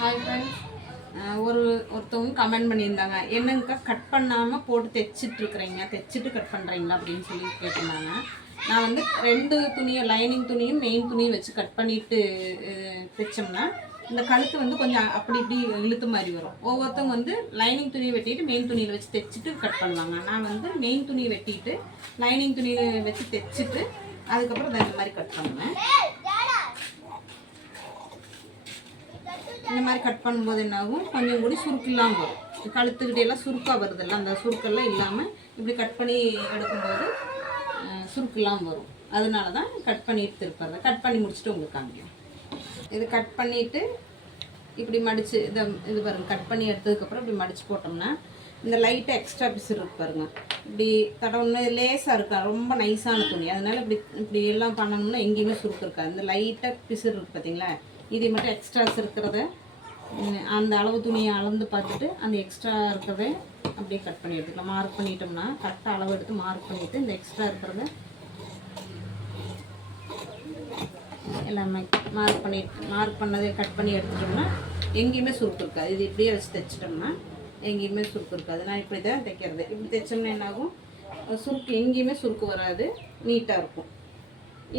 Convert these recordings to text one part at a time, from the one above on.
Hi friends ஒரு ஒருத்தவங்க comment பண்ணியிருந்தாங்க. என்னங்கக்கா கட் பண்ணாமல் போட்டு தைச்சிட்ருக்குறீங்க? தைச்சிட்டு கட் பண்ணுறீங்களா அப்படின்னு சொல்லி கேட்டிருந்தாங்க. நான் வந்து ரெண்டு துணியும் லைனிங் துணியும் மெயின் துணியும் வச்சு கட் பண்ணிட்டு தைச்சோம்னா இந்த கழுத்து வந்து கொஞ்சம் அப்படி இப்படி இழுத்து மாதிரி வரும். ஒவ்வொருத்தவங்க வந்து லைனிங் துணியை வெட்டிட்டு மெயின் துணியில் வச்சு தைச்சிட்டு கட் பண்ணுவாங்க. நான் வந்து மெயின் துணியை வெட்டிட்டு லைனிங் துணியில் வச்சு தைச்சிட்டு அதுக்கப்புறம் இந்த மாதிரி கட் பண்ணுவேன். இந்த மாதிரி கட் பண்ணும்போது என்னாகும்? கொஞ்சம் கூட சுருக்கெல்லாம் வரும். கழுத்துக்கிட்ட எல்லாம் சுருக்காக வருதில்ல அந்த சுருக்கெல்லாம் இல்லாமல் இப்படி கட் பண்ணி எடுக்கும்போது சுருக்கெல்லாம் வரும். அதனால தான் கட் பண்ணிட்டு திருப்பறத கட் பண்ணி முடிச்சுட்டு உங்களுக்கு காமிக்கும் இது கட் பண்ணிவிட்டு இப்படி மடித்து இதை இது பாருங்க கட் பண்ணி எடுத்ததுக்கப்புறம் இப்படி மடித்து போட்டோம்னா இந்த லைட்டாக எக்ஸ்ட்ரா பீஸ் இருக்கு பாருங்க. இப்படி தடவுனா லேசாக இருக்கா? ரொம்ப நைஸான துணி. அதனால இப்படி இப்படி எல்லாம் பண்ணணும்னா எங்கேயுமே சுருக்கு இருக்காது. இந்த லைட்டாக பிசுறு இருக்கு பார்த்தீங்களா இது மட்டும் எக்ஸ்ட்ராஸ் இருக்கிறத அந்த அளவு துணியை அளந்து பார்த்துட்டு அந்த எக்ஸ்ட்ரா இருக்கிறத அப்படியே கட் பண்ணி எடுத்துக்கலாம் மார்க் பண்ணிட்டோம்னா கரெக்டாக அளவு எடுத்து மார்க் பண்ணிவிட்டு இந்த எக்ஸ்ட்ரா இருக்கிறத எல்லாமே மார்க் பண்ணி மார்க் பண்ணதை கட் பண்ணி எடுத்துட்டோம்னா எங்கேயுமே சுருக்கு இருக்காது. இது இப்படியே வச்சு தைச்சிட்டோம்னா எங்கேயுமே சுருக்கு இருக்காது. நான் இப்படி தான் தைக்கிறது. இப்படி தைச்சோம்னா என்னாகும்? சுருக்கு எங்கேயுமே சுருக்கு வராது. நீட்டாக இருக்கும்.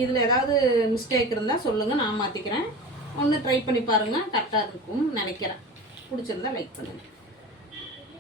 இதில் ஏதாவது மிஸ்டேக் இருந்தால் சொல்லுங்கள் நான் மாற்றிக்கிறேன் ஒன்று ட்ரை பண்ணி பாருங்கள் கரெக்டாக இருக்கும்னு நினைக்கிறேன். பிடிச்சிருந்தா லைக் பண்ணுங்கள்